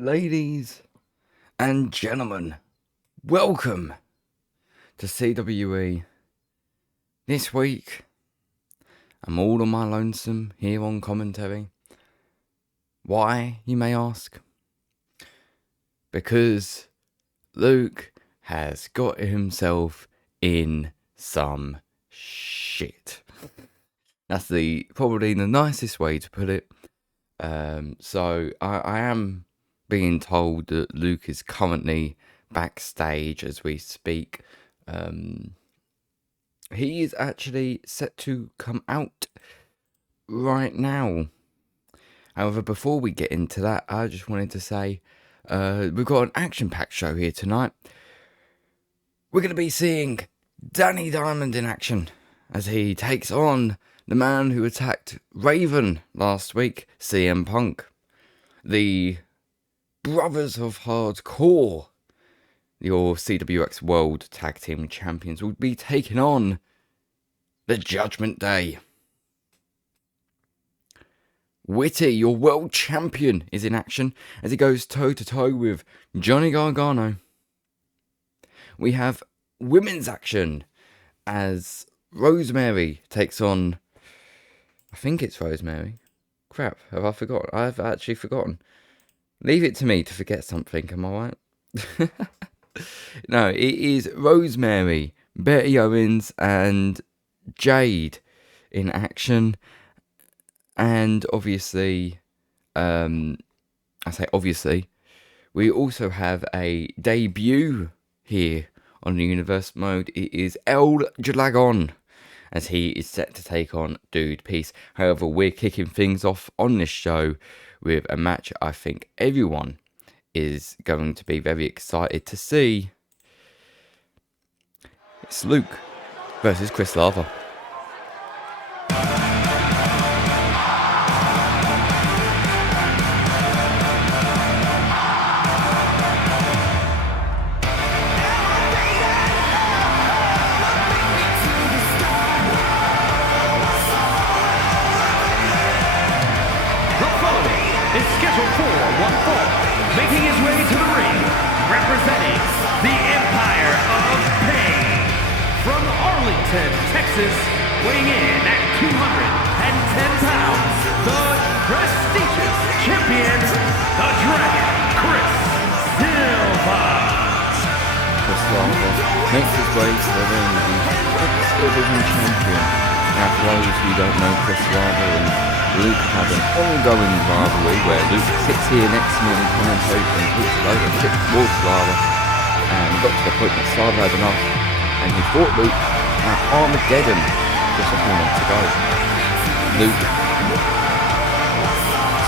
Ladies and gentlemen, welcome to CWE. This week, I'm all on my lonesome here on commentary. Why, you may ask? Because Luke has got himself in some shit. That's probably the nicest way to put it. So I am being told that Luke is currently backstage as we speak. He is actually set to come out right now. However, before we get into that, I just wanted to say we've got an action-packed show here tonight. We're going to be seeing Danny Diamond in action as he takes on the man who attacked Raven last week, CM Punk. The Brothers of Hardcore, your CWX World Tag Team Champions, will be taking on the Judgment Day. Witty, your World Champion, is in action as he goes toe-to-toe with Johnny Gargano. We have women's action as Rosemary takes on... I think it's Rosemary. Crap, have I forgotten? I've actually forgotten. Leave it to me to forget something, am I right? No, it is Rosemary, Betty Owens, and Jade in action. And obviously, I say obviously, we also have a debut here on the Universe Mode. It is El Dragon, as he is set to take on Dude Peace. However, we're kicking things off on this show with a match I think everyone is going to be very excited to see. It's Luke versus Slava. Making his way to the ring, representing the Empire of Pain. From Arlington, Texas, weighing in at 210 pounds, the prestigious champion, the Dragon, Slava. Slava makes his way to the ring as the X-Division champion. Now, for those who don't know, Slava and Luke have an ongoing rivalry where Luke sits here next to me and commentates and talks a load of shit towards Slava, and got to the point that Slava had enough and he fought Luke at Armageddon just a few months ago. Luke,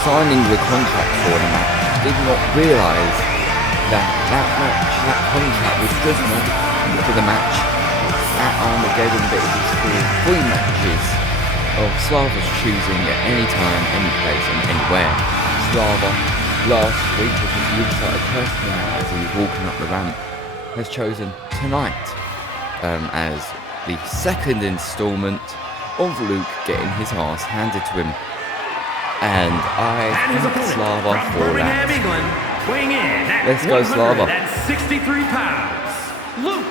signing the contract for the match, did not realise that contract was just not for the match at Armageddon, but it was for 3 matches of Slava's choosing at any time, any place and anywhere. Slava, last week, which was Luke's started cursing him as he was walking up the ramp, has chosen tonight as the second instalment of Luke getting his arse handed to him. And I thank Slava for that. Let's go, Slava. 63 pounds, Luke.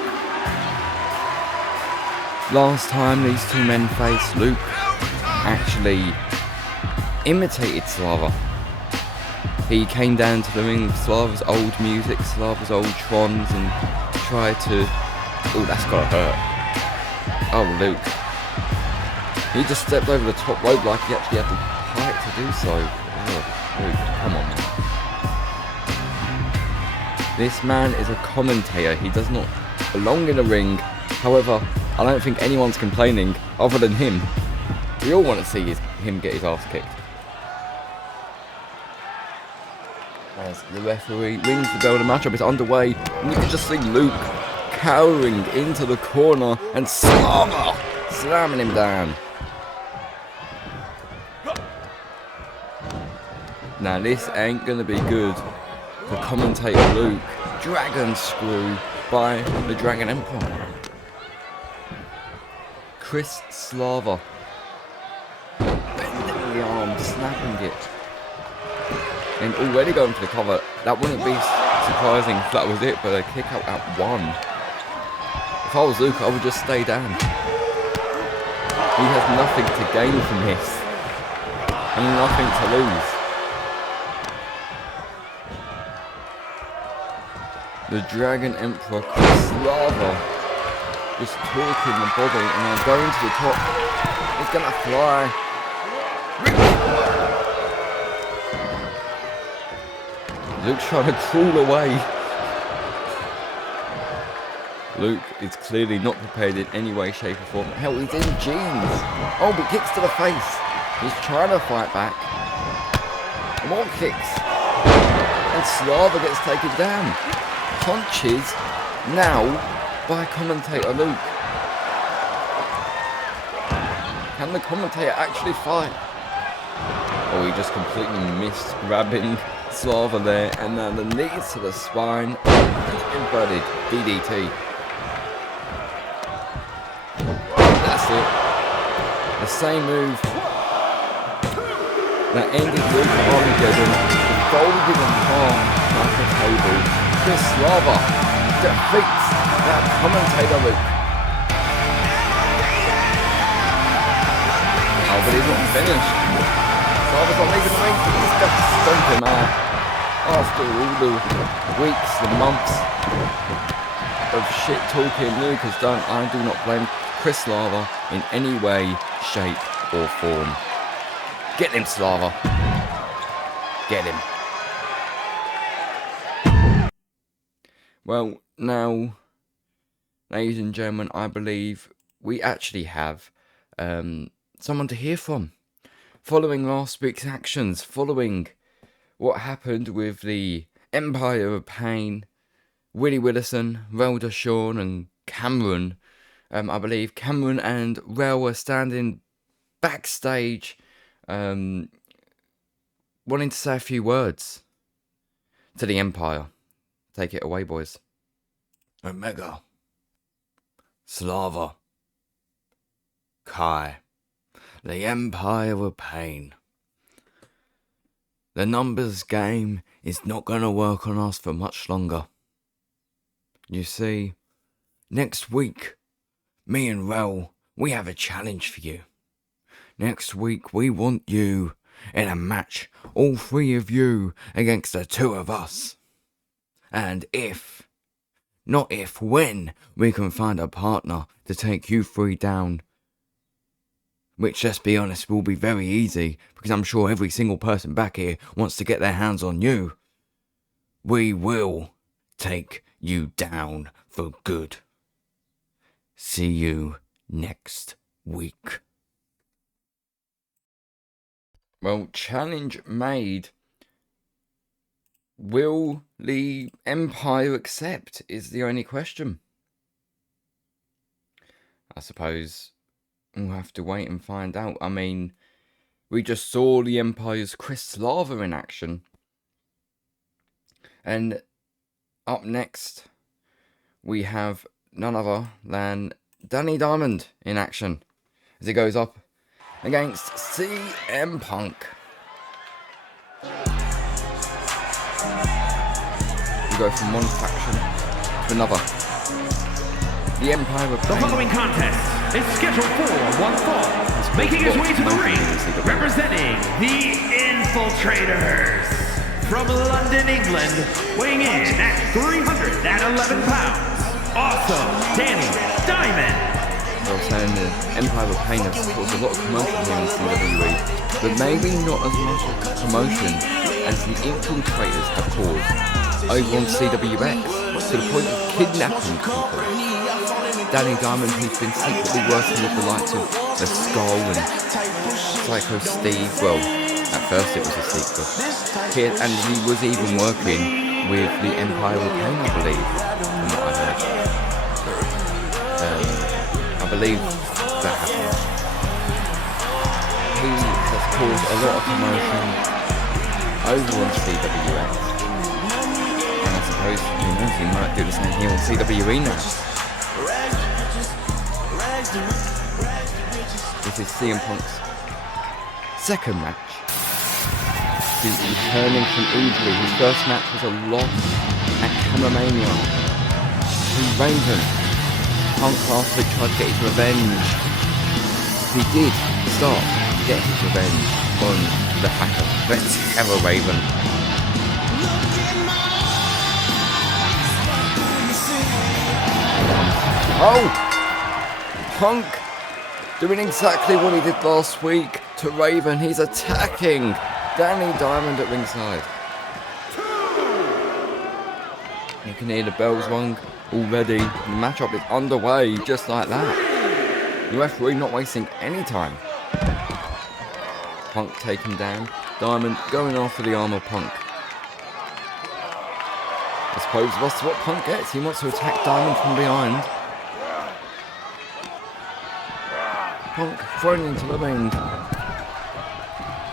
Last time these two men faced, Luke actually imitated Slava. He came down to the ring with Slava's old music, Slava's old trons, and tried to... Oh, that's gotta hurt. Oh, Luke. He just stepped over the top rope like he actually had the height to do so. Oh, Luke, come on, man. This man is a commentator. He does not belong in a ring. However, I don't think anyone's complaining other than him. We all want to see him get his ass kicked. As the referee rings the bell, the matchup is underway, and you can just see Luke cowering into the corner and Slava slamming him down. Now this ain't gonna be good for commentator Luke. Dragon screw by the Dragon Empire. Slava bending the arm, snapping it. And already going for the cover. That wouldn't be surprising if that was it, but a kick out at 1. If I was Luke, I would just stay down. He has nothing to gain from this. And nothing to lose. The Dragon Emperor, Slava, just torquing the body and now going to the top. It's gonna fly. Luke's trying to crawl away. Luke is clearly not prepared in any way, shape or form. Hell, he's in jeans. Oh, but kicks to the face. He's trying to fight back. More kicks. And Slava gets taken down. Punches now by commentator Luke. Can the commentator actually fight? Oh, he just completely missed grabbing Slava there, and then the knees to the spine, inverted DDT. That's it. The same move that ended Luke Armageddon, folded in half like a table. Chris Slava defeats that commentator Luke. Oh, but he's not finished. Slava's not leaving the ring, he's got to stomp him out. After all the weeks, the months of shit talking Luke has done, I do not blame Chris Slava in any way, shape or form. Get him, Slava. Get him. Well, now, ladies and gentlemen, I believe we actually have someone to hear from. Following last week's actions, following what happened with the Empire of Pain, Willie Willison, Relda Shawn and Cameron, I believe Cameron and Rel were standing backstage, wanting to say a few words to the Empire. Take it away, boys. Omega, Slava, Kai, the Empire of Pain. The numbers game is not going to work on us for much longer. You see, next week, me and Rel, we have a challenge for you. Next week, we want you in a match, all 3 of you against the 2 of us. And when we can find a partner to take you 3 down, which, let's be honest, will be very easy, because I'm sure every single person back here wants to get their hands on you, we will take you down for good. See you next week. Well, challenge made. Will the Empire accept is the only question. I suppose we'll have to wait and find out. I mean, we just saw the Empire's Chris Slava in action. And up next, we have none other than Danny Diamond in action as he goes up against CM Punk. We go from one faction to another. The Empire of Pain. The following contest is scheduled for one fall, making his way to the ring, representing the Infiltrators. From London, England, weighing in at 311 pounds, Awesome Danny Diamond. I was saying the Empire of Pain has caused a lot of commotion here in CWE, but maybe not as much commotion as the Infiltrators have caused over on CWX, to the point of kidnapping people. Danny Diamond, who's been secretly working with the likes of the Skull and Psycho Steve, well, at first it was a secret. And he was even working with the Empire of Pain, I believe, from what I heard. I believe that happened. He has caused a lot of commotion over on CWX. And I suppose, who knows, he might do the same here on CWE now. This is CM Punk's second match He's returning from injury. His first match was a loss at Hammermania to Raven. Punk last week tried to get his revenge. He did start to get his revenge on the hacker. Let's have a Raven. Oh! Punk doing exactly what he did last week to Raven. He's attacking Danny Diamond at ringside. You can hear the bells rung already. The matchup is underway just like that. The referee not wasting any time. Punk taken down. Diamond going after the arm of Punk. I suppose that's what Punk gets. He wants to attack Diamond from behind. Punk thrown into the ring.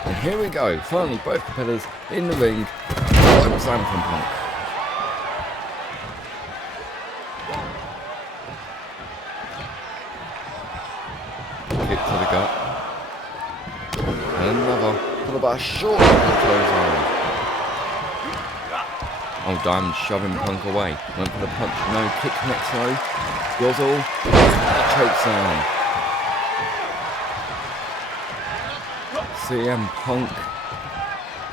And here we go. Finally, both competitors in the ring. One slam from Punk. Kick to the gut. And another. Followed by a short clothesline. Oh, Diamond shoving Punk away. Went for the punch. No. Kick connects though. Gozzle. Chokeslam. CM Punk,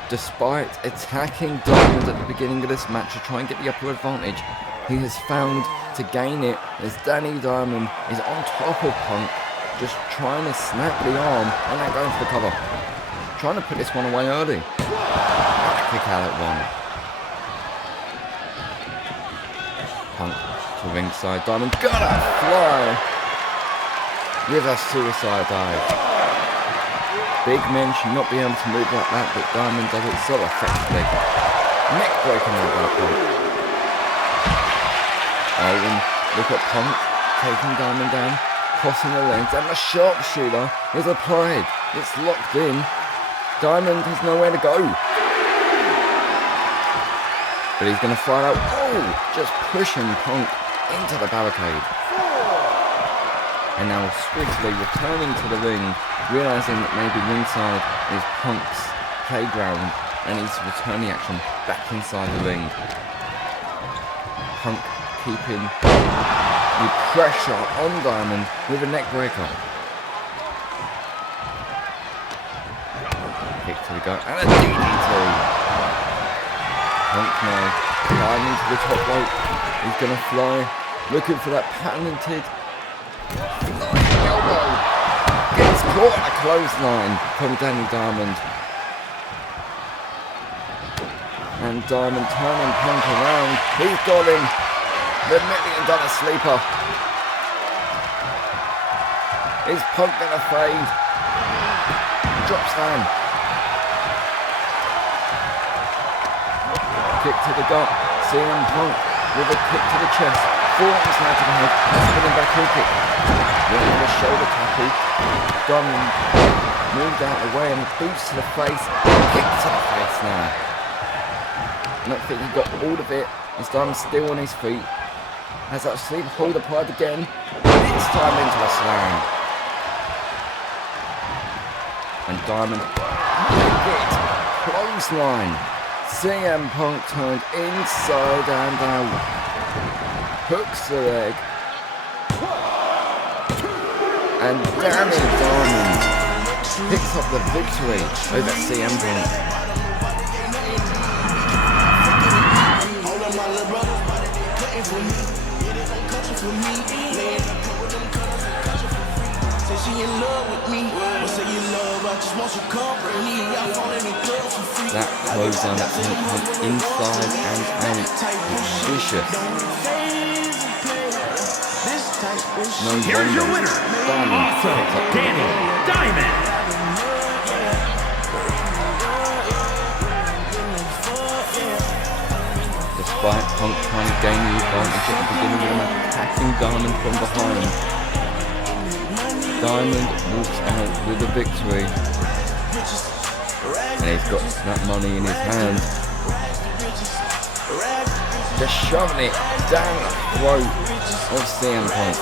despite attacking Diamond at the beginning of this match to try and get the upper advantage, he has found to gain it as Danny Diamond is on top of Punk, just trying to snap the arm and then going for the cover. Trying to put this one away early. Kick out at one. Punk to ringside. Diamond gotta fly with a suicide dive. Big men should not be able to move like that, but Diamond does it so effectively. Neck breaking out by Punk. Owen, look at Punk, taking Diamond down, crossing the legs, and the sharpshooter is applied. It's locked in. Diamond has nowhere to go. But he's going to fly out. Oh, just pushing Punk into the barricade. And now swiftly returning to the ring, realising that maybe ringside is Punk's playground and he's returning action back inside the ring. Punk keeping the pressure on Diamond with a neck breaker. Kick to the gut and a DDT. Punk now climbing to the top rope. He's going to fly, looking for that patented flying elbow. Gets caught in a clothesline from Danny Diamond. And Diamond turning Punk around. He's got him. The $1 million sleeper. Is Punk gonna fade? Drops down. Kick to the gut. CM Punk with a kick to the chest. Forearms now to the head. Spinning back heel kick. One with a shoulder tackle. Diamond moved out of the way and boots to the face. Kick to the face now. I don't think he got all of it. As Diamond still on his feet. Has that sleep hold applied again. This time into a slam. And Diamond clothesline. CM Punk turned inside and out. Hooks the leg. And Danny Diamond picks up the victory over CM Punk. That clothesline that Punk inside and out. Vicious. No Here's your winner, Danny Diamond. Despite Punk trying to gain the advantage at the beginning of the match, attacking Diamond from behind, Diamond walks out with the victory. And he's got that money in his hand. Just shoving it down the throat of CM Punk.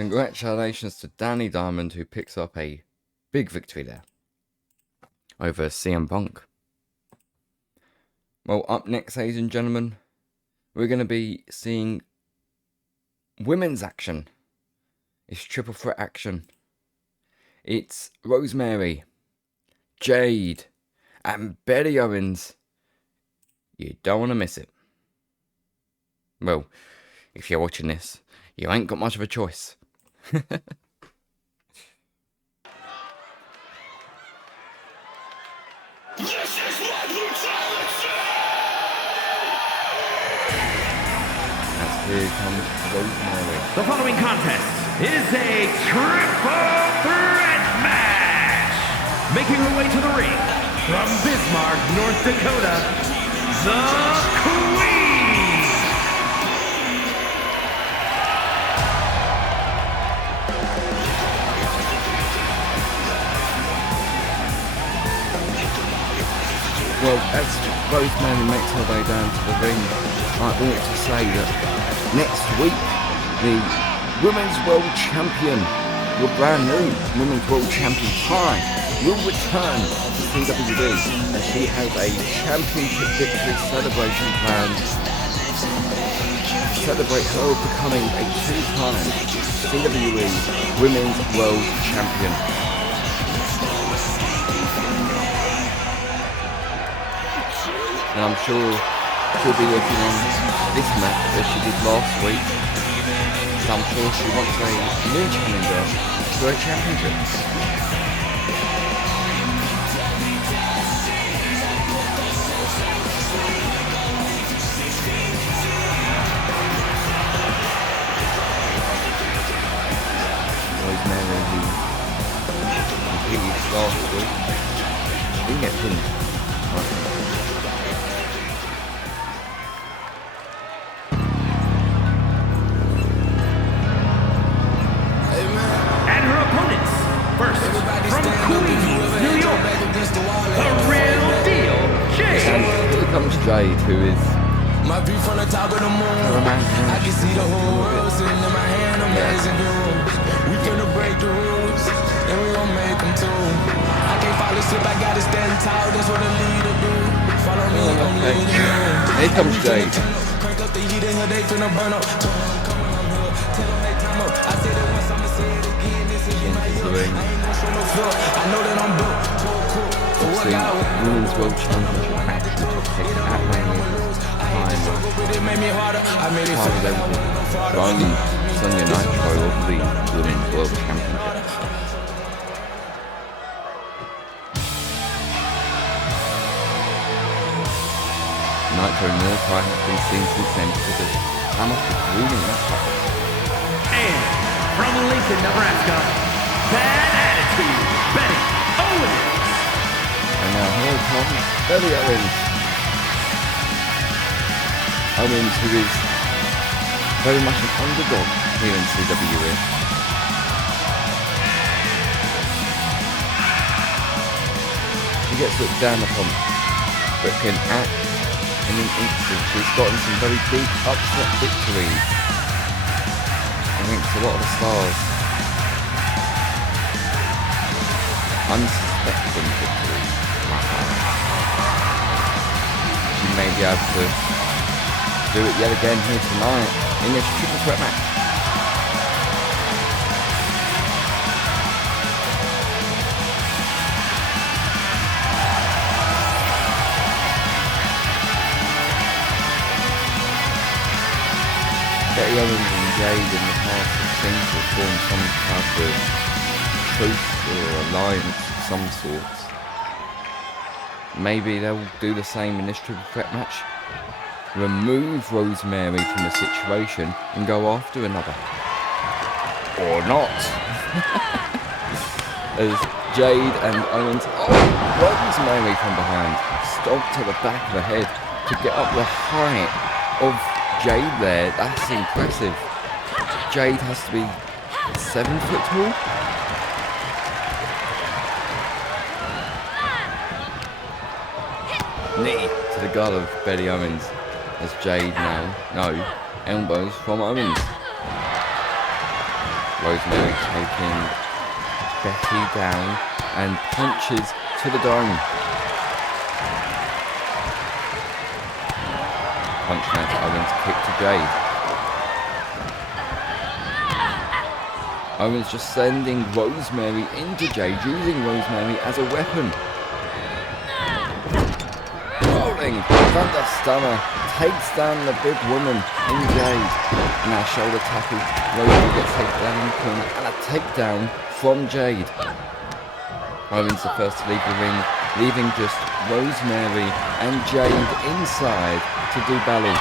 Congratulations to Danny Diamond, who picks up a big victory there over CM Punk. Well, up next, ladies and gentlemen, we're going to be seeing women's action. It's triple threat action. It's Rosemary, Jade, and Betty Owens. You don't want to miss it. Well, if you're watching this, you ain't got much of a choice. This is what brutality! As here comes Rosemary. The following contest is a triple threat match. Making her way to the ring from Bismarck, North Dakota, the Queen. Well, as Rosemary makes her way down to the ring, I ought to say that next week, the Women's World Champion, your brand new Women's World Champion tie, will return to CWE as she has a championship victory celebration planned to celebrate her becoming a two-time CWE Women's World Champion. And I'm sure she'll be working on this match as she did last week. So I'm sure she wants a new challenger to her championship. Rosemary, who competed last week, didn't get pinned. Jade, who is my view from the top of the moon. I can see the whole world sitting in my hand, amazing rules. We finna break the rules, and we gon' make them too. I can't follow slip, I gotta stand tall, that's what a leader do. Follow me, I'm leading you. Here comes Jade. Crank up the heat in her, they finna burn up. Tell them they time up. I said it once, I'ma say it again. This is my year. I ain't gon' show no fear. I know that I'm built. Obviously, Women's World Championship match to take at Mania time. Part of everything. Bryan and Sonya Nitro of the Women's World Championship. Nitro and Nitro have been seen since then because of how much the grooming that happens. And from Lincoln, Nebraska, Bad Attitude, Betty Owens. And now here comes Betty Owens. Owens, who is very much an underdog here in CWE. She gets looked down upon, but can act in an instant. She's gotten some very big upset victories against a lot of the stars. Unsuspecting victories. She may be able to do it yet again here tonight in this triple threat match. Betty Owens and Jade in the past have seemed to have formed some type of truce or alliance of some sort. Maybe they'll do the same in this triple threat match. Remove Rosemary from the situation and go after another. Or not. As Jade and Owens... Oh, Rosemary from behind. Stomped to the back of the head to get up the height of Jade there. That's impressive. Jade has to be 7 foot tall. Knee to the gut of Betty Owens as Jade now, elbows from Owens. Rosemary taking Betty down and punches to the dome. Punch now to Owens, kick to Jade. Owens just sending Rosemary into Jade, using Rosemary as a weapon. Rolling Thunder Stunner takes down the big woman in Jade. Now shoulder tackle, Rosemary gets taken down in the corner and a takedown from Jade. Owens the first to leave the ring, leaving just Rosemary and Jade inside to do battle.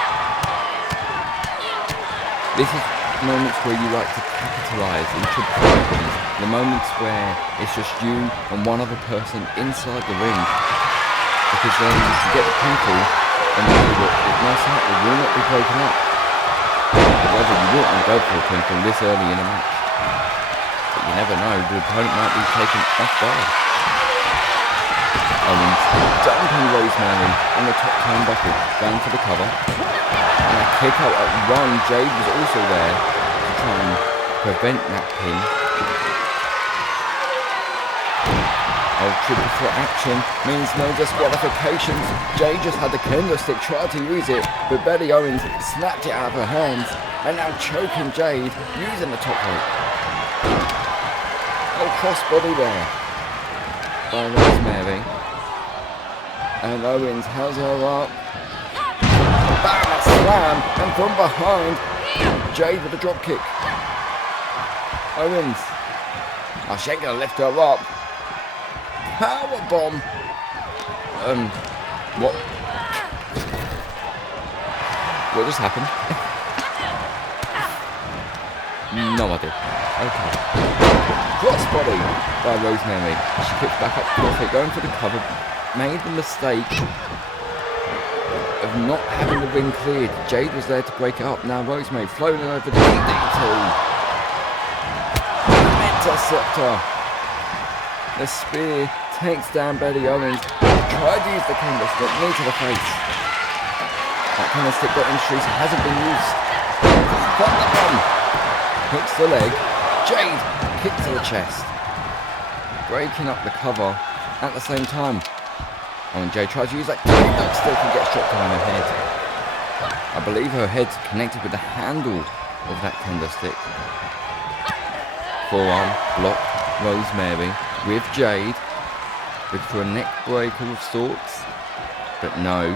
This is moments where you like to capitalise into problems. The moments where it's just you and one other person inside the ring. Because then you can get the pinfall and know that it most likely will not be broken up. However, you wouldn't go for a pinfall this early in a match. But you never know, the opponent might be taken off guard. Owens dumping Rosemary on the top turnbuckle, going for the cover. And a kick out at one. Jade was also there to try and prevent that pin. Triple threat action means no disqualifications. Jade just had the kendo stick, tried to use it, but Betty Owens snapped it out of her hands and now choking Jade using the top rope. Crossbody there by Rosemary. And Owens has her up. Bam, a slam, and from behind, Jade with a drop kick. Owens. Oh, she ain't gonna lift her up. Power bomb. What? What just happened? No idea. Okay. Crossbody by Rosemary. She kicks back up to it, going for the cover. Made the mistake of not having the ring cleared. Jade was there to break it up. Now Rosemary floating over the DDT. Interceptor. The spear takes down Betty Owens. Tried to use the kendo stick, knee to the face. That kendo stick got introduced, hasn't been used. Got the bomb. Hooks the leg. Jade kick to the chest. Breaking up the cover at the same time. Oh, and Jade tries to use that kendo stick and gets dropped on her head. I believe her head's connected with the handle of that kendo stick. Forearm blocked. Rosemary with Jade, looking for a neck breaker of sorts, but no.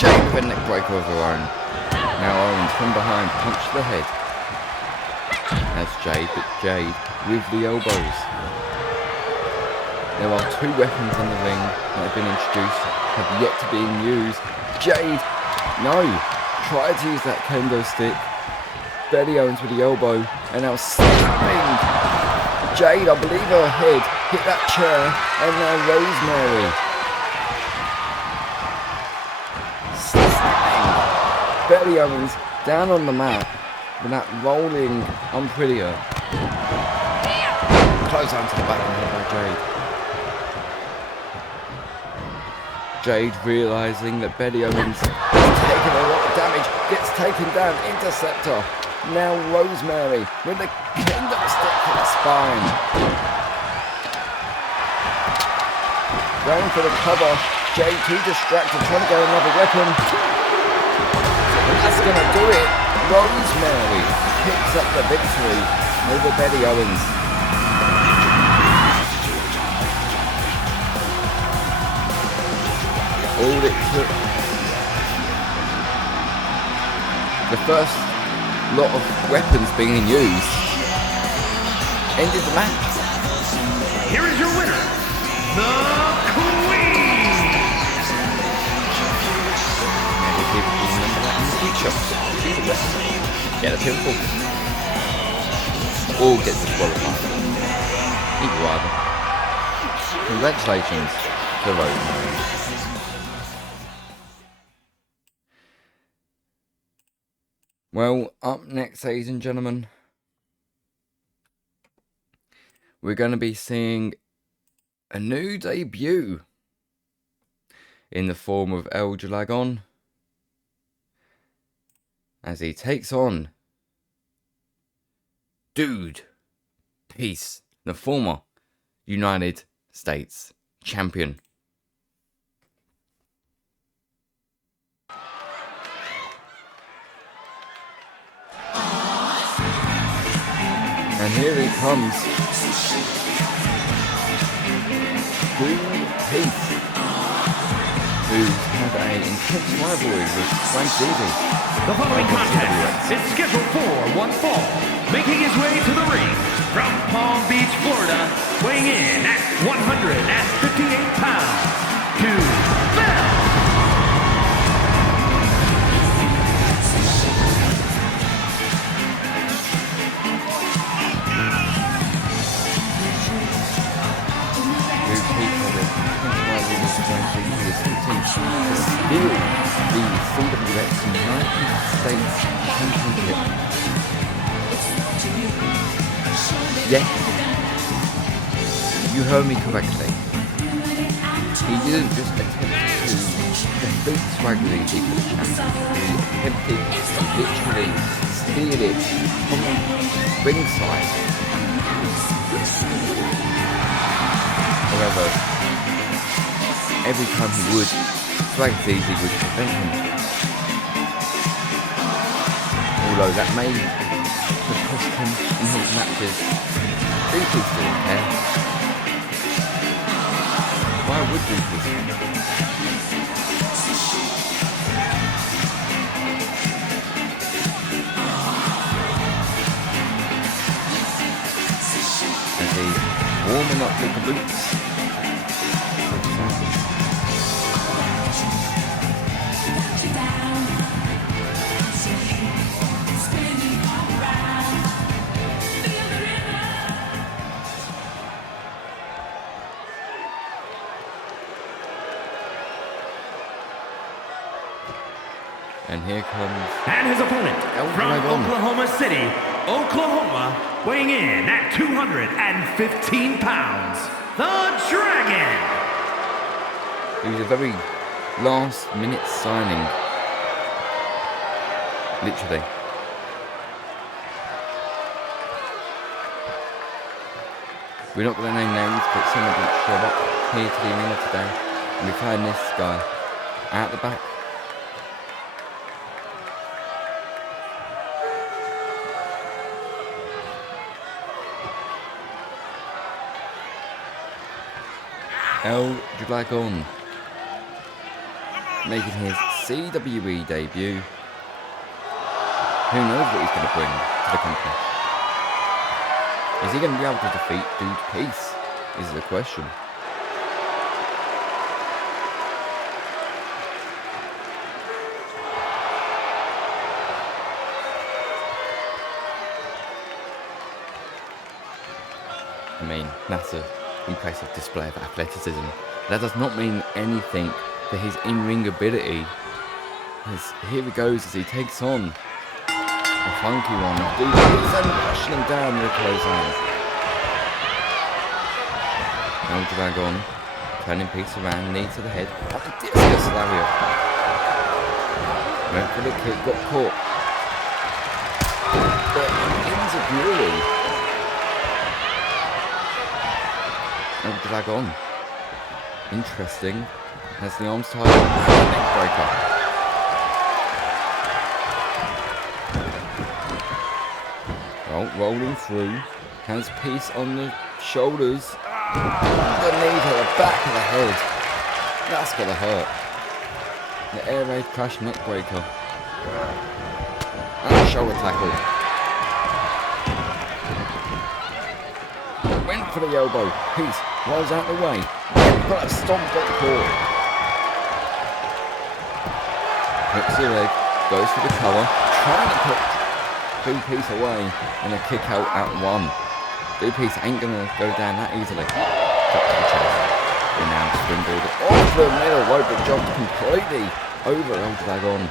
Jade with a neck breaker of her own. Now Owens from behind punched the head. That's Jade, but Jade with the elbows. There are two weapons in the ring that have been introduced, have yet to be used. Jade, no, tried to use that kendo stick. Betty Owens with the elbow, and now slapping. Jade, I believe her head hit that chair, and now Rosemary. Slapping Betty Owens down on the mat with that rolling unprettier. Close on to the back of the head by Jade. Jade realising that Betty Owens has taken a lot of damage, gets taken down, interceptor. Now Rosemary with the kendo stick to the spine. Going for the cover. Jade too distracted, trying to get another weapon. And that's going to do it. Rosemary picks up the victory over Betty Owens. All it took. The first lot of weapons being used ended the match. Here is your winner, the Queen. Maybe people will remember that in the future. She's a wrestler. Get a pinfall. Or get disqualified. Either either. Congratulations to Rosemary. Well, up next, ladies and gentlemen, we're going to be seeing a new debut in the form of El Dragon as he takes on Dude Peace, the former United States champion. And here he comes. Peace, who's had an intense rivalry with Frank Davey. The following contest is scheduled for one fall, making his way to the ring from Palm Beach, Florida, weighing in at 158 pounds, to Bell. Still the CWX United States Championship. Yes, you heard me correctly. He didn't just attempt to defeat Swagger Easy for the championship. He attempted to literally steal it from the ringside. However, every time he would, Swagger Easy would prevent him. Although that may have cost him in his matches. Doopy didn't care. Why would Doopy care? As he's warming up with the boots. And here comes... And his opponent from Oklahoma City, Oklahoma, weighing in at 215 pounds, the Dragon. It was a very last-minute signing. Literally. We're not going to name names, but someone didn't show up here to the arena today. And we found this guy out the back. El Dragon, making his CWE debut. Who knows what he's going to bring to the company? Is he going to be able to defeat Dude Peace? Is the question. I mean, that's an impressive display of athleticism. That does not mean anything for his in-ring ability. As here he goes as he takes on a funky one. Dude, he's rushing him down with a clothesline. El Dragon turning Peace around, knee to the head. Up a discus lariat. Went for the kick, got caught. But ends of Fury. El Dragon. Interesting. Has the arms tied. Neck breaker. Well, rolling through. Has Peace on the shoulders. The knee to the back of the head. That's gonna hurt. The air raid crash neck breaker. And a shoulder tackle. Went for the elbow. Peace rolls out the way. Got a stomp at the core. Hooks the leg. Goes for the cover. Trying to put Dude Peace away. And a kick out at one. Dude Peace ain't gonna go down that easily. Drop to the chest. And now springboard off the middle rope, but jumped completely over El Dragon.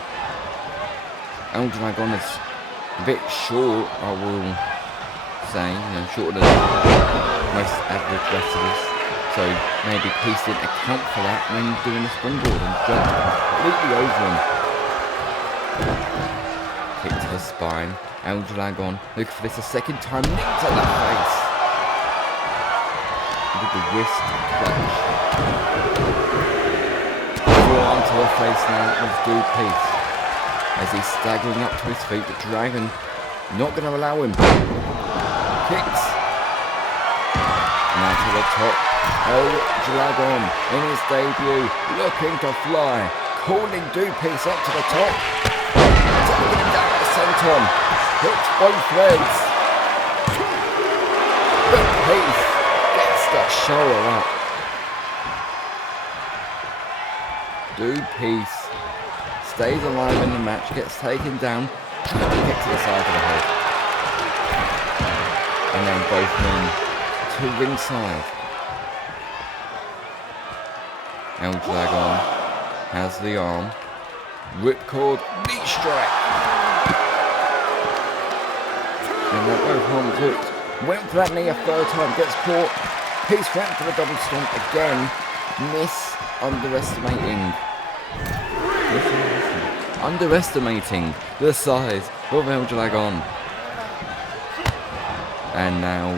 El Dragon is a bit short, I will say, shorter than most average wrestlers. So maybe Peace didn't account for that when doing the springboard and jumped completely over him. Kick to the spine. El Dragon looking for this a second time. Knee to the face. with the wrist clutch. Forearm to the face now of Dude Peace as he's staggering up to his feet, but Dragon not going to allow him. Kicks. Now to the top. El Dragon in his debut, looking to fly, calling Dude Peace up to the top. Taking him down at the senton. Hits both legs. But Peace gets the shoulder up. Dude Peace stays alive in the match, gets taken down, and a kick to the side of the head. And then both men to ringside. El Dragon has the arm. Ripcord knee strike. And they're both arms hooked. Went for that knee a third time, gets caught. Peace went for the double stomp again. Underestimating the size of El Dragon. And now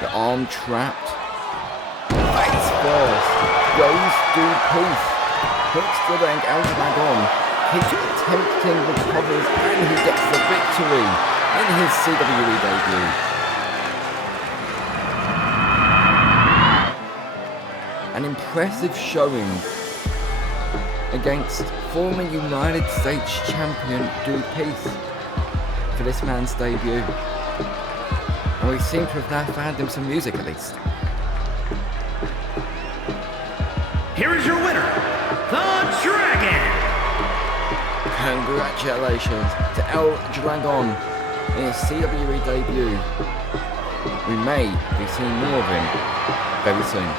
the arm trapped. Face first. Goes Dude Peace. Hooks the leg. El Dragon keeps attempting recovers, and he gets the victory in his CWE debut. An impressive showing against former United States champion Dude Peace for this man's debut. And we seem to have now found him some music at least. Here is your winner, the Dragon. Congratulations to El Dragon in his CWE debut. We may be seeing more of him very soon.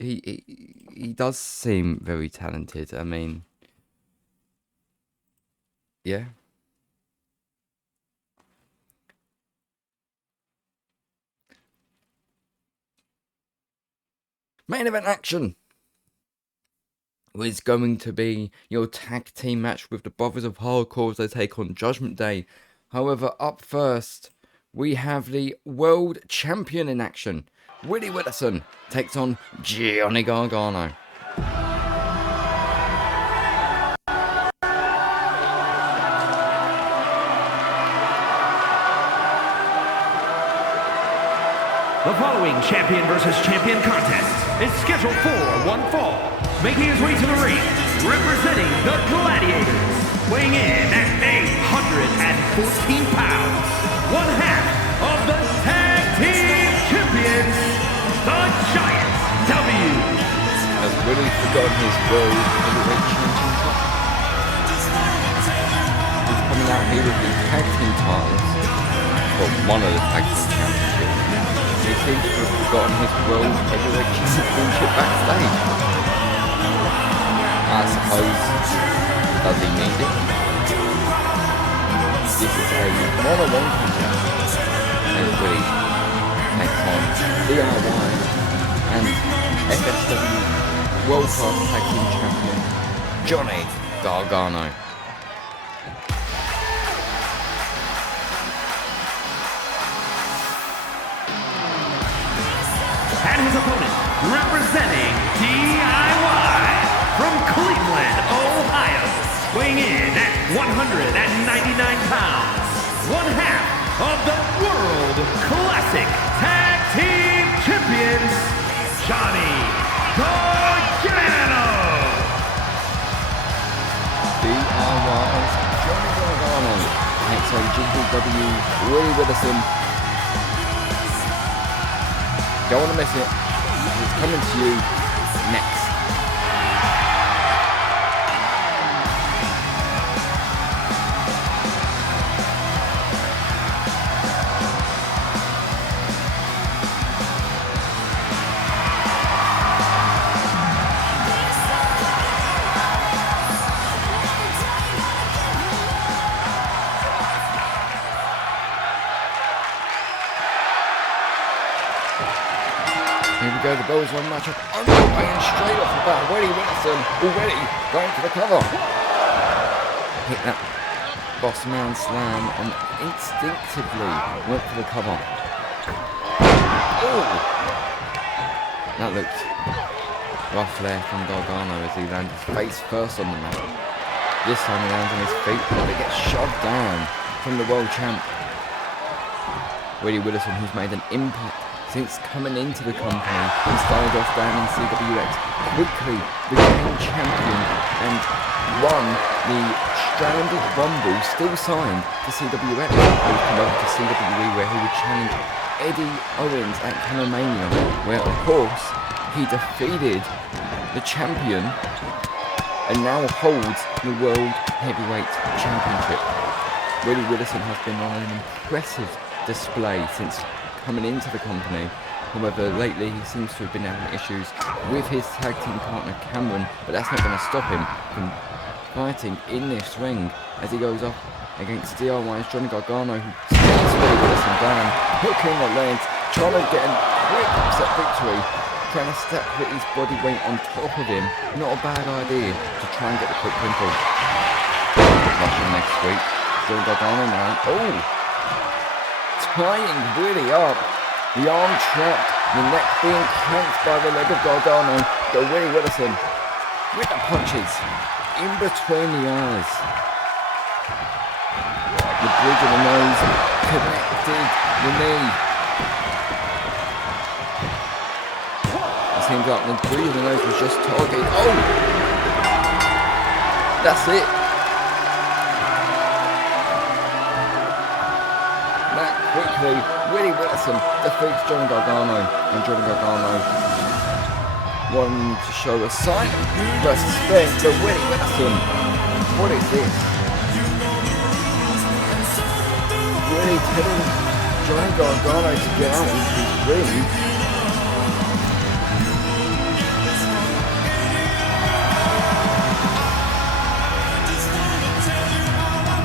He does seem very talented. I mean, yeah. Main event action is going to be your tag team match with the Brothers of Hardcore as they take on Judgment Day. However, up first, we have the World Champion in action. Witty takes on Johnny Gargano. The following champion versus champion contest is scheduled for one fall. Making his way to the ring, representing the Gladiators, weighing in at 814 pounds, one half of the tag team champions, the Giants W. Has Witty forgotten his world heavyweight championship? He's coming out here with the tag team titles, well, one of the tag team championships. He seems to have forgotten his world heavyweight championship backstage. I suppose, does he need it? This is a one-on-one contest. And Witty takes on DIY and FSW World Class Tag Team Champion Johnny Gargano. And his opponent, representing DIY from Cleveland, Ohio, weighing in at 199 pounds, one half of the World Classic Tag Team Champions, Johnny Gargano. DIY's Johnny Gargano takes on GPW Witty Witherson. Don't want to miss it. It's coming to you next. Here we go, the Bells One matchup underway and straight off the bat. Witty Witherson already going for the cover. hit that boss man slam and instinctively went for the cover. Oh! That looked rough there from Gargano as he landed face first on the mat. This time he lands on his feet, but it gets shoved down from the world champ. Witty Wilson, who's made an impact since coming into the company and started off down in CWX, quickly became champion and won the Stranded Rumble, still signed to CWX. He would come over to CWE where he would challenge Eddie Owens at Canomania, where of course he defeated the champion and now holds the World Heavyweight Championship. Witty Wilson has been on an impressive display since coming into the company. However, lately he seems to have been having issues with his tag team partner Cameron, but that's not going to stop him from fighting in this ring as he goes up against DIY's Johnny Gargano, who takes Witty Wilson down, hooking the legs, trying to get a quick upset victory, trying to stack Witty's body weight on top of him. Not a bad idea to try and get the quick pinfall. Russian next week, Johnny Gargano now. Oh! Tying Witty up, the arm trapped, the neck being cranked by the leg of Gargano, but Witty Wilson with the punches in between the eyes. The bridge of the nose connected the knee. It seems like the bridge of the nose was just targeted. Oh! That's it. Quickly, Witty Wilson defeats Johnny Gargano, and Johnny Gargano wanting to show a sign of respect to Witty Wilson. What is this? Witty telling Johnny Gargano to get out of his ring.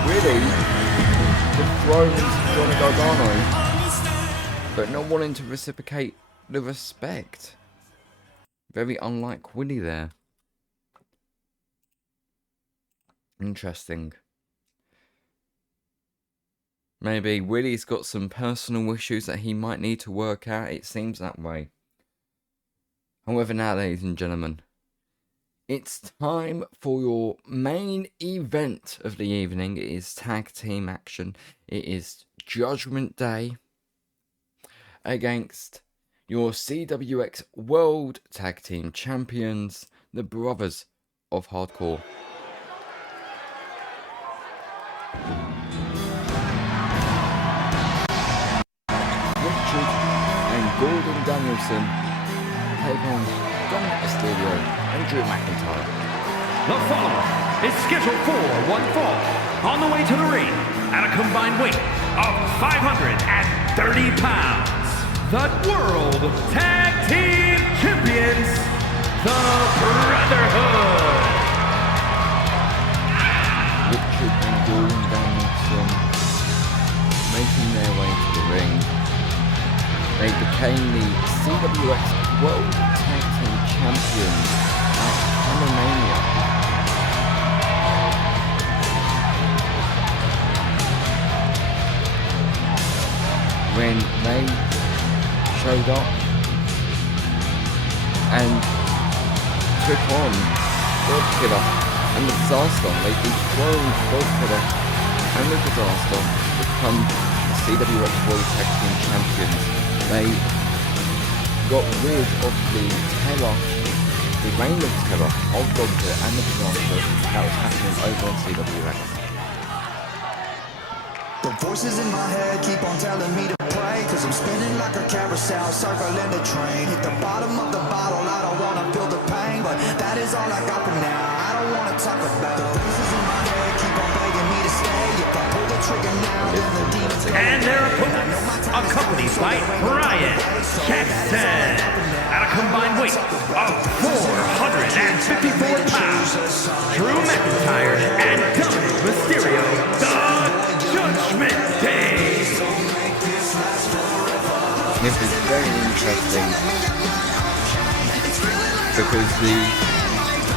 Witty thrown Johnny Gargano, but not wanting to reciprocate the respect. Very unlike Witty there. Interesting. Maybe Witty's got some personal issues that he might need to work out. It seems that way. However, now, ladies and gentlemen, it's time for your main event of the evening. It is tag team action. It is Judgment Day against your CWX World Tag Team Champions, the Brothers of Hardcore. Richard and Gordon Danielson take on Dominick Mysterio and Drew McIntyre. The follower is scheduled for one fall on the way to the ring at a combined weight of 530 pounds. The World Tag Team Champions, the Brotherhood. Richard and Gordon Danielson making their way to the ring. They became the CWX World Tag Team Champions at Canomania. When they showed up and took on God Killer and the Disaster, they dethroned God Killer and the Disaster to become the CWX World Tag Team Champions. They got rid of the terror, the reign of terror of God Killer and the Disaster that was happening over on CWX. The voices in my head keep on telling me to pray, cause I'm spinning like a carousel, circling the train. Hit the bottom of the bottle, I don't wanna feel the pain, but that is all I got for now. I don't wanna talk about the voices in my head keep on begging me to stay. If I pull the trigger now, then the demons go. And their opponents, accompanied by Bryan Jackson, at a combined weight of 454 pounds. Drew McIntyre and Dominick Mysterio, the Judgement Day. This is very interesting because the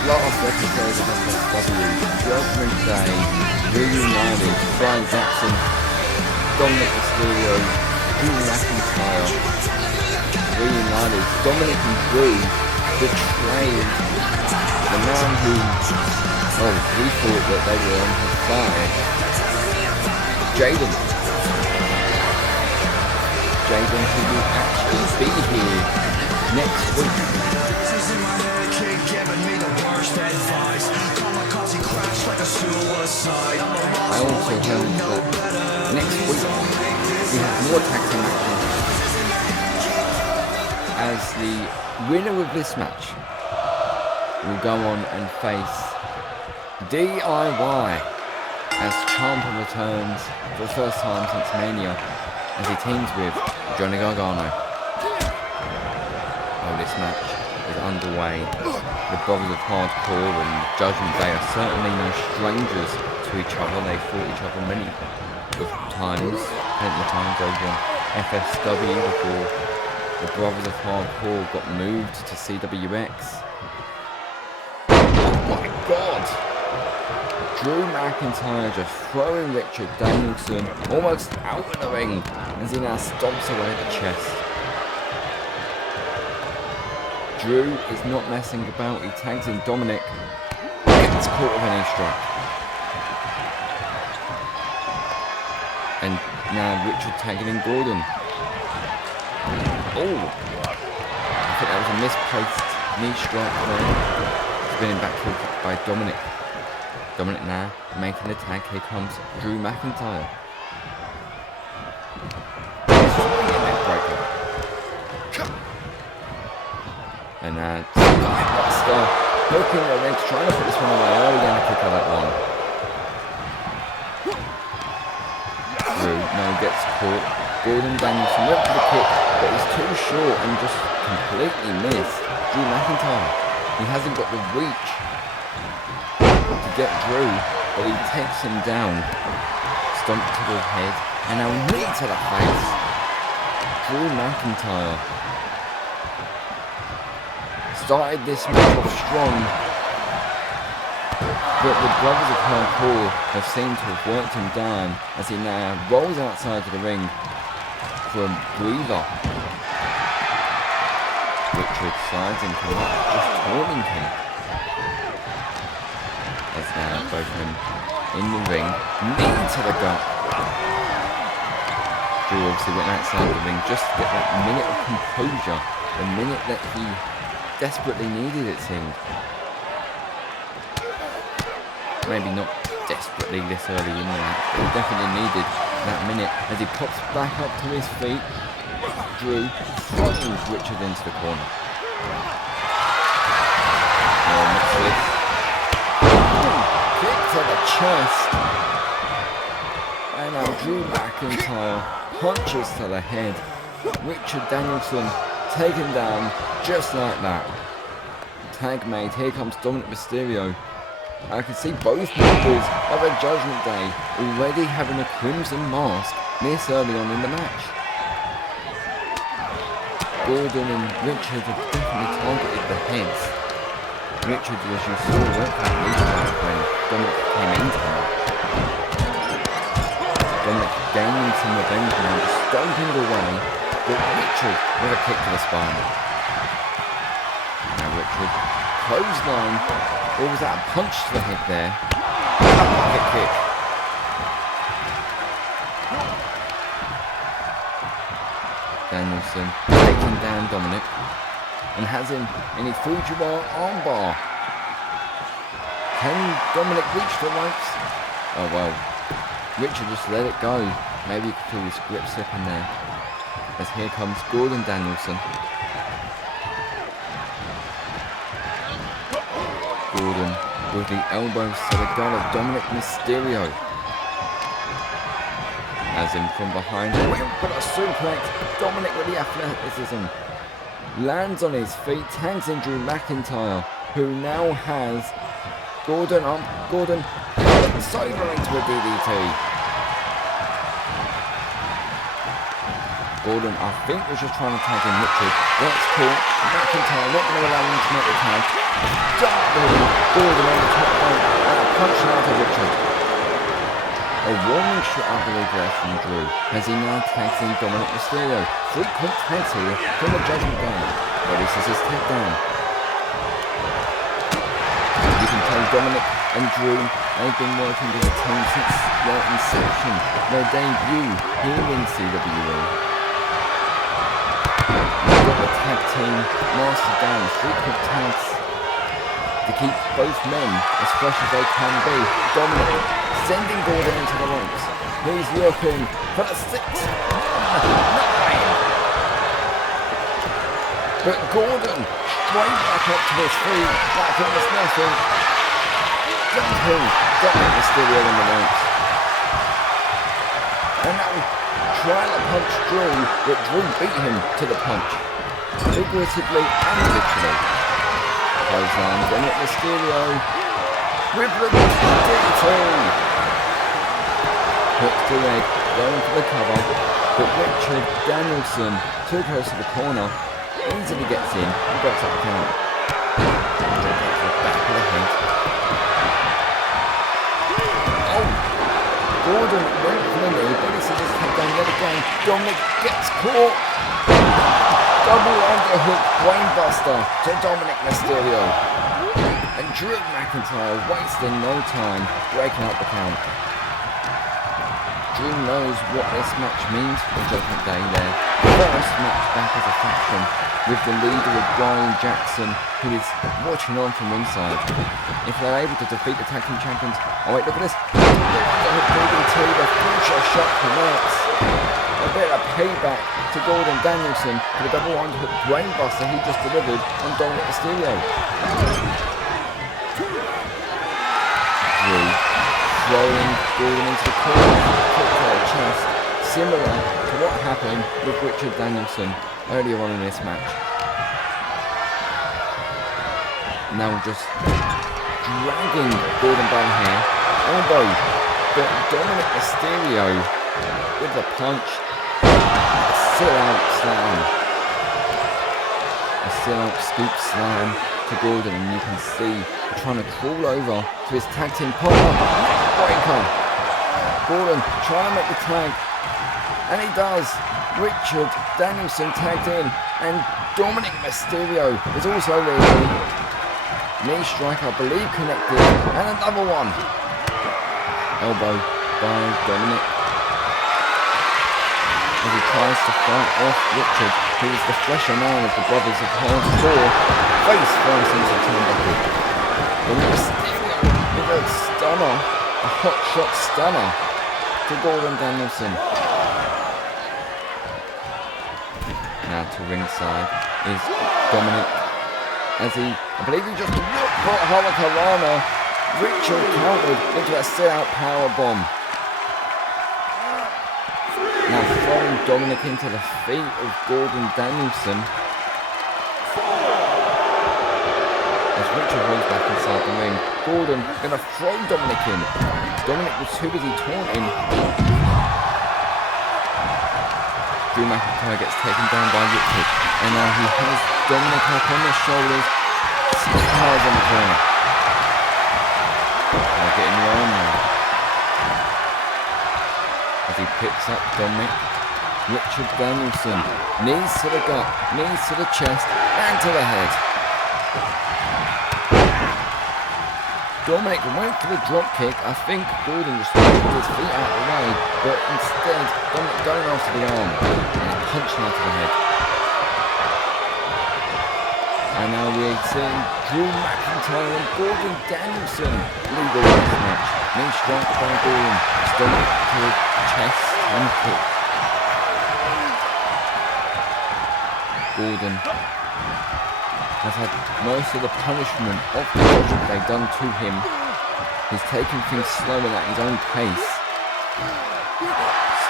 last episode of SSW, Judgment Day, reunited. Bryan Jackson, Dominick Mysterio, Drew McIntyre, reunited. Dominick and Drew betrayed the man who, well, we thought that they were on his side. Jade, who will actually be here next week. I also heard that next week we have more tag team matches, as the winner of this match will go on and face DIY as Ciampa returns for the first time since Mania, as he teams with Johnny Gargano. Oh, this match is underway. The Brothers of Hardcore and Judgement, they are certainly no strangers to each other. They fought each other many times, plenty of times over on FSW before the Brothers of Hardcore got moved to CWX. Oh my god! Drew McIntyre just throwing Richard Danielson almost out of the ring as he now stomps away at the chest. Drew is not messing about. He tags in Dominick, gets caught with an A-strike. And now Richard tagging in Gordon. Oh! I think that was a misplaced knee strike there. Spinning back by Dominick. Dominick now making the tag. Here comes Drew McIntyre. And Buster poking their legs, trying to put this one away. Early going to kick out that one. Drew now gets caught. Gordon Danielson went for the kick, but he's too short and just completely missed Drew McIntyre. He hasn't got the reach to get Drew, but he takes him down. Stomp to the head, and now knee to the face. Drew McIntyre started this match off strong, but the Brothers of Hardcore have seemed to have worked him down as he now rolls outside of the ring for a breather. Richard slides him to up, just taunting him. As now both of them in the ring, knee to the gut. Drew obviously went outside the ring just to get that minute of composure, the minute that he desperately needed, it seemed. Maybe not desperately this early in the match, but he definitely needed that minute as he pops back up to his feet. Drew throws Richard into the corner. Oh, what's this? Kick to the chest. And now Drew McIntyre punches to the head. Richard Danielson taken down just like that. Tag made. Here comes Dominick Mysterio. I can see both members of a Judgment Day already having a crimson mask this early on in the match. Gordon and Richard have definitely targeted the heads. Richard, as you saw, went for that knee strike when Dominick came into the match. Dominick gaining some revenge now, stomping away, but Richard with a kick to the spine. Now Richard, clothesline, or was that a punch to the head there? Uppercut kick. Danielson taking down Dominick and has him in his Fujiwara armbar. Can Dominick reach the ropes? Oh well, Richard just let it go. Maybe you could feel his grip slipping there. As here comes Gordon Danielson. Gordon with the elbows to the gut of Dominick Mysterio. As in from behind, but a suplex. Dominick with the athleticism lands on his feet, tags in Drew McIntyre, who now has Gordon up. Gordon flips over into a DDT. Gordon, I think, was just trying to tag in Richard. That's caught. McIntyre not going to allow him to make the tag. Gordon on the top rope and a punch out of Richard. A warning shot, I believe, there from Drew, as he now tags in Dominick Mysterio. Frequent tags here from the Judgement Gang. Releases his tag down. You can tell Dominick and Drew, they've been working as a team since their inception, their debut here in CWE. They've got the tag team mastered down, frequent tags to keep both men as fresh as they can be. Dominick sending Gordon into the ropes. He's looking for the 6, 9. But Gordon straight back up to his feet, back almost nothing. Dumping Dominick Mysterio in the ropes. And now trying to punch Drew, but Drew beat him to the punch, figuratively and literally. Clothesline, Dominick Mysterio with the DDT. Hook to leg, going for the cover, but Richard Danielson too close to the corner, easily gets in and breaks up the count. Drop back to the back of the head. Oh! Gordon went for the knee, but he sees his head down yet again. Dominick gets caught. Double underhook brainbuster to Dominick Mysterio. And Drew McIntyre wasting no time breaking up the count. Drew knows what this match means for Judgment Day there. First match back as a faction with the leader of Bryan Jackson, who is watching on from ringside. If they're able to defeat the tag team champions, oh wait, look at this. The future shot connects. A bit of payback to Gordon Danielson for the double underhook brainbuster he just delivered on Dominick Mysterio. Drew throwing Gordon into the corner, kick to the chest, similar to what happened with Richard Danielson earlier on in this match. Now just dragging Gordon by the hair, elbow, but Dominick Mysterio with the punch. Sit-out slam. A sit-out scoop slam to Gordon, and you can see trying to crawl over to his tag team partner. Breaker. Gordon trying to make the tag, and he does. Richard Danielson tagged in, and Dominick Mysterio is also leading. Knee strike, I believe, connected, and another one. Elbow by Dominick, as he tries to fight off Richard, who is the fresher man of the brothers of Hardcore. Face first into the turnbuckle. Dominick Mysterio with a stunner, a hot shot stunner to Gordon Danielson. Now to ringside is Dominick, as he, I believe he just looked for Hurricanrana. Richard countered into a sit-out powerbomb. Now throwing Dominick into the feet of Gordon Danielson. As Richard rolls back inside the ring, Gordon going to throw Dominick in. Dominick was too busy taunting. Drew McIntyre gets taken down by Richard, and now he has Dominick up on his shoulders. Six powers on the corner. They're getting the arm now. As he picks up Dominick, Richard Danielson, knees to the gut, knees to the chest, and to the head. Dominick went for the drop kick. I think Gordon just moved his feet out of the way, but instead Dominick going after the arm and punching out to the head. And now we're seeing Drew McIntyre and Gordon Danielson lead the this match. Knee strike by Gordon, Dominick to the chest and kick. Gordon has had most of the punishment of the Judgement they've done to him. He's taking things slowly at his own pace,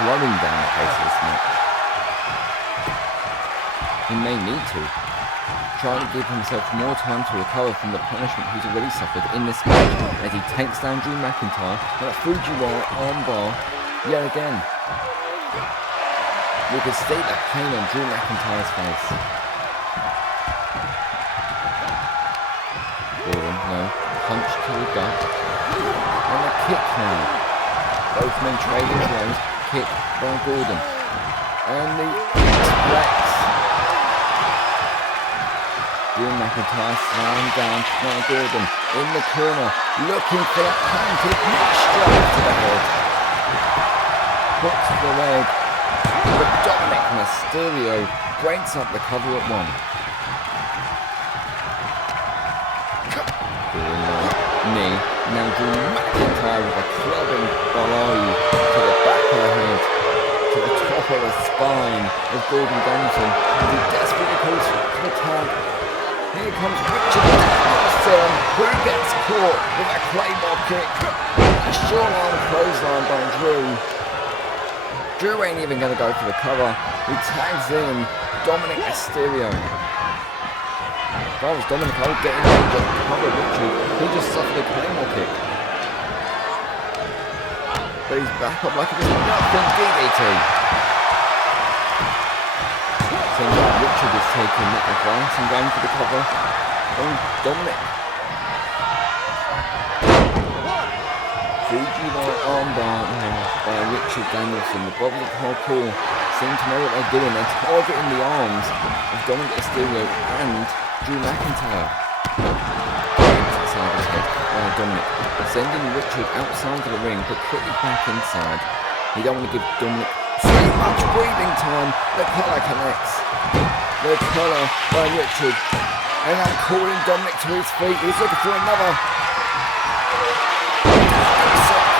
slowing down the pace of this match. He may need to, trying to give himself more time to recover from the punishment he's already suffered in this match, as he takes down Drew McIntyre with a Fujiwara armbar yet again. We can see the pain on Drew McIntyre's face. Gordon, no, punch to the gut, and a kick now. Both men trading blows. Kick by Gordon. And the flex. Drew McIntyre slammed down by Gordon in the corner, looking for that panty straight to the head. Hooks the leg, but Dominick Mysterio breaks up the cover at 1. Knee, now Drew McIntyre with a clubbing blow to the back of the head, to the top of the spine of Gordon Danielson, as he desperately calls for the tag. Here comes Richard Danielson, who gets caught with a claymore kick. A short-arm clothesline by Drew. Drew ain't even going to go for the cover. He tags in Dominick Mysterio. If I was Dominic, I would get in there and just cover Richard. He just suffered a claymore kick. But he's back up like it was nothing. DDT. Seems like Richard is taking that advice and going for the cover on Dominic. Fuji-bar armbar now by Richard Danielson. The Brothers of Hardcore seem to know what they're doing. They're targeting the arms of Dominick Mysterio and Drew McIntyre. Outside of the head by Dominic. Sending Richard outside of the ring but quickly back inside. You don't want to give Dominic so much breathing time. The collar connects. The collar by Richard. And I'm calling Dominic to his feet. He's looking for another.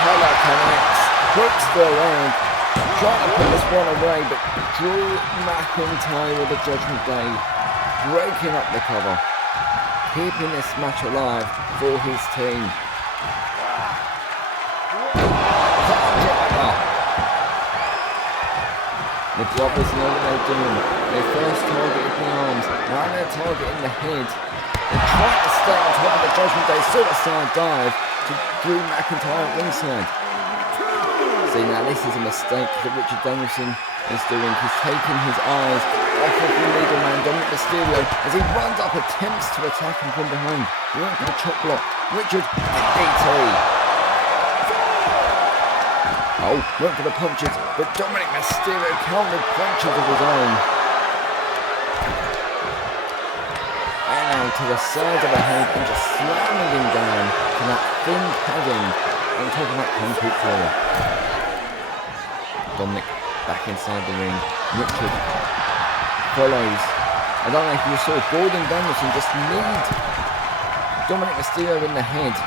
Collar connects. Hooks the leg. Trying to put this one away, but Drew McIntyre with the Judgment Day. Breaking up the cover. Keeping this match alive for his team. The Brothers know what they're doing. They first targeted the arms, now they're targeting the head. They're trying to stay on top of the Judgment Day suicide dive to Drew McIntyre at ringside. See, now this is a mistake that Richard Danielson is doing. He's taking his eyes off of the leader man, Dominick Mysterio, as he runs up, attempts to attack him from behind. He went for the chop block. Richard, DDT. Oh, went for the punches, but Dominick Mysterio countered punches of his own. And now to the side of the head and just slamming him down to that thin padding on top of that concrete floor. Dominic back inside the ring. Richard follows. I don't know if you saw Gordon Danielson just kneed Dominick Mysterio in the head.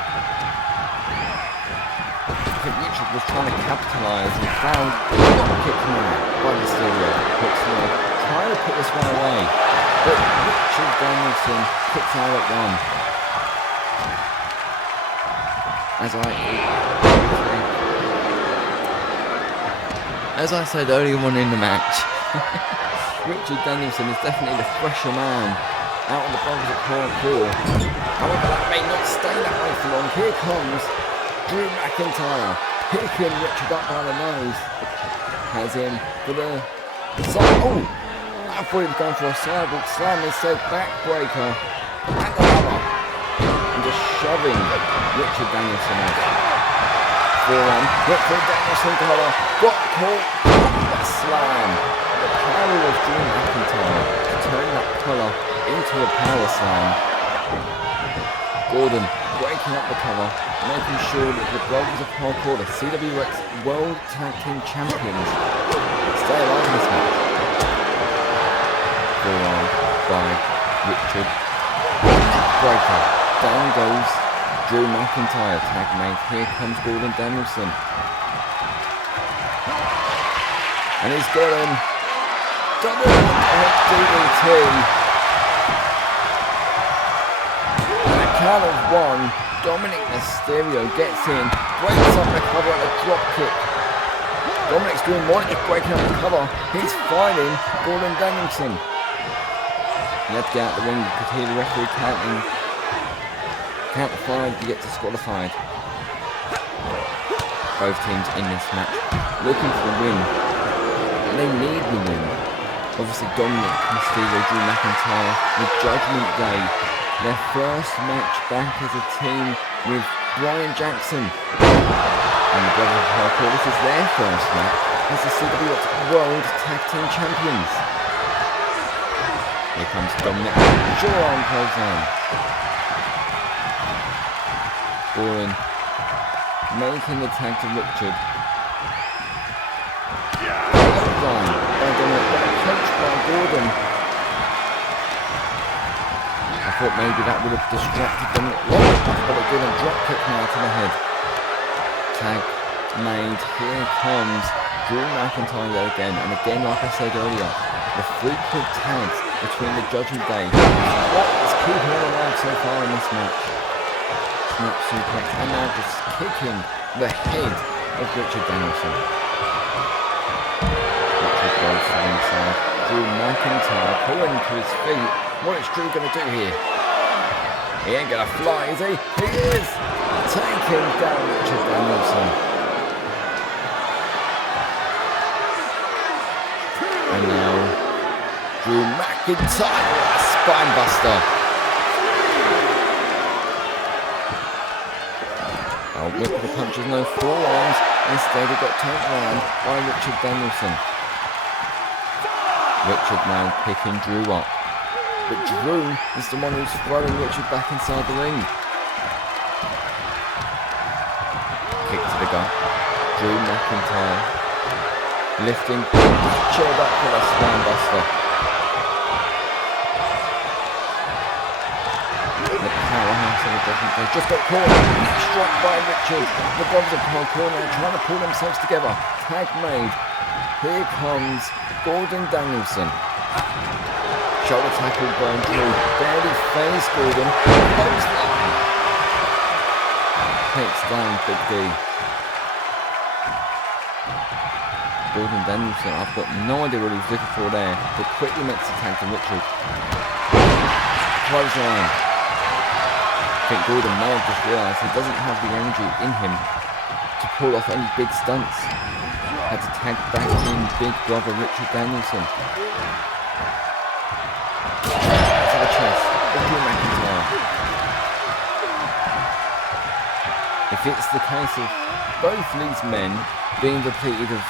I think Richard was trying to capitalise and found a drop kick now by Mysterio. Trying to put this one away, but Richard Danielson kicks out at 1. As I said earlier on in the match, Richard Danielson is definitely the fresher man out of the Brothers of Hardcore. However, that may not stay that way for long. Here comes Drew McIntyre, picking Richard up by the nose. Has him for the side. Oh! I thought he was going for a sidewalk slam. Instead, backbreaker. And another. And just shoving Richard Danielson out. Forearm. Look for Danielson collar. Got caught. A slam. The power of Drew McIntyre to turn that collar into a power slam. Gordon breaking up the cover, making sure that the Brothers of Hardcore, the CWE World Tag Team Champions, stay alive in this match. Forearm by Richard. Breaker. Down goes Drew McIntyre. Tag made. Here comes Gordon Danielson. And he's got him. Double DDT. Count of 1, Dominick Mysterio gets in, breaks up the cover and a drop kick. Dominick's doing more than just breaking up the cover, he's fighting Gordon Danielson. He had to get out the ring, you could hear the referee counting. Count to 5, you get disqualified. Both teams in this match looking for the win, and they need the win. Obviously Dominick Mysterio, Drew McIntyre, the Judgment Day. Their first match back as a team with Bryan Jackson. And the Brothers of Hardcore, this is their first match as the CWE World Tag Team Champions. Here comes Dominick, Joran clothesline. Bryan making the tag to Richard. Clothesline by Dominick, but a punch by Gordon. I thought maybe that would have distracted Dominick, but it didn't. Drop kick now to the head. Tag made. Here comes Drew McIntyre yet again, and again, like I said earlier, the frequent tags between the Judgement Day. What is keeping them alive so far in this match? Snap suplex, and now just kicking the head of Richard Danielson. Richard goes to the inside. Drew McIntyre pulling to his feet. What is Drew going to do here? He ain't going to fly, is he? He is! Taking down Richard Danielson. And now, Drew McIntyre, a spine buster. Whip with the punches, no forearms. Instead, he got turned around by Richard Danielson. Richard now picking Drew up. But Drew is the one who's throwing Richard back inside the ring. Kick to the gut. Drew McIntyre lifting chair back for a spine buster. The powerhouse of the Judgement Day just got caught. Struck by Richard. The Brothers of Hardcore now trying to pull themselves together. Tag made. Here comes Gordon Danielson. Shoulder tackle by Drew. Barely phased Gordon. Clothesline. Takes down Big D. Gordon Danielson, I've got no idea what he was looking for there, but quickly makes the tag to Richard. Clothesline. I think Gordon may have just realised he doesn't have the energy in him to pull off any big stunts. Had to tag back in big brother Richard Danielson. To the chest of Drew McIntyre. If it's the case of both these men being depleted of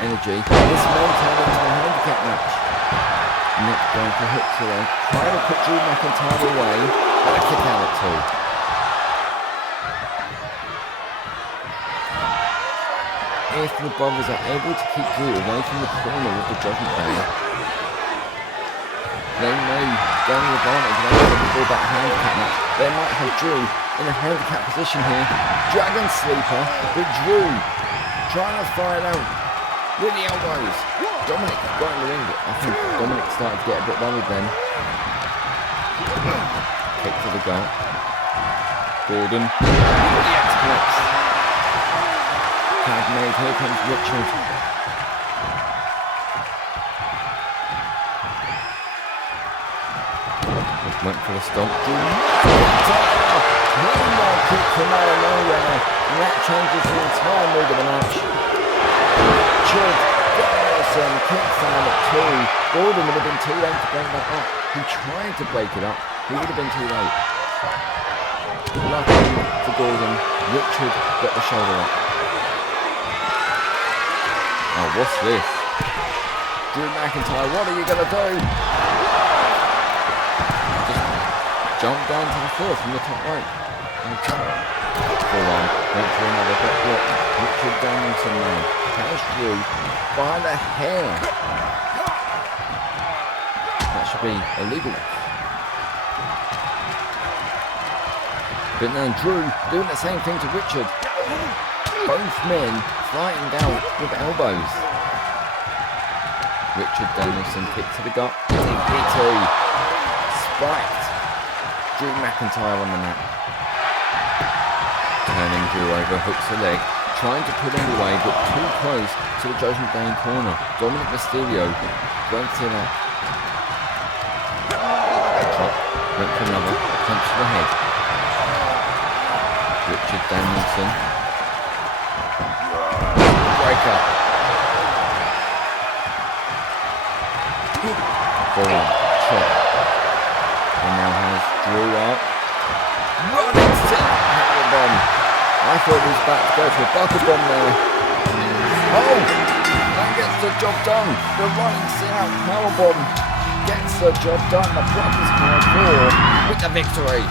energy, this may turn into a handicap match. Nick going for hooks away, trying to put Drew McIntyre away, but a kick out at two. If the Brothers are able to keep Drew away from the corner of the Judgement Day, they may gain the advantage before that handicap match. They might have Drew in a handicap position here. Dragon Sleeper, but Drew trying to fire it out with the elbows. Dominick got in the ring, but I think Dominick started to get a bit worried then. Kick to the gut. Gordon with the X-Flex. Tag made, here comes Richard. Went for the stomp. One more kick from out of nowhere, and that changes the entire mood of the match. Richard Danielson kicks out at two. Gordon would have been too late to break that up. He tried to break it up, he would have been too late. Luckily for Gordon, Richard got the shoulder up. Oh, what's this? Drew McIntyre, what are you going to do? Just jump down to the floor from the top right. Okay. Forearm, went for another got blocked. Richard Danielson now has Drew by the hair. That should be illegal. But now Drew doing the same thing to Richard. Both men flying out with elbows. Richard Danielson kick to the gut. DDT. Spiked. Drew McIntyre on the mat. Turning Drew over, hooks the leg. Trying to put him away, but too close to the Judgement Day corner. Dominick Mysterio breaks it up. Drop. Went for another. Punch to the head. Richard Danielson. Breaker. Forearm. Chop. And now has Drew up. Running to the powerbomb. I thought he was about to go for a bucket bomb there. Oh! That gets the job done. The running out powerbomb gets the job done. The Brothers Hardcore with the victory.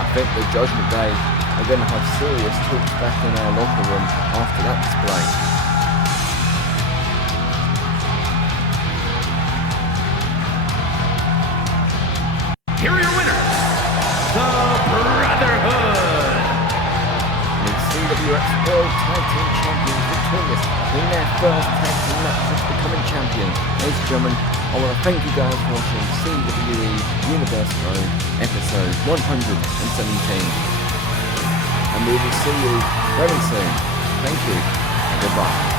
I think the Judgement Day are going to have serious talks back in our locker room after that display. Here are your winners, the Brotherhood. The CWE World Tag Team Champions victorious in their first tag team match since becoming champion. Ladies and gentlemen, I want to thank you guys for watching CWE Universal Road episode 117. And we will see you very soon. Thank you and goodbye.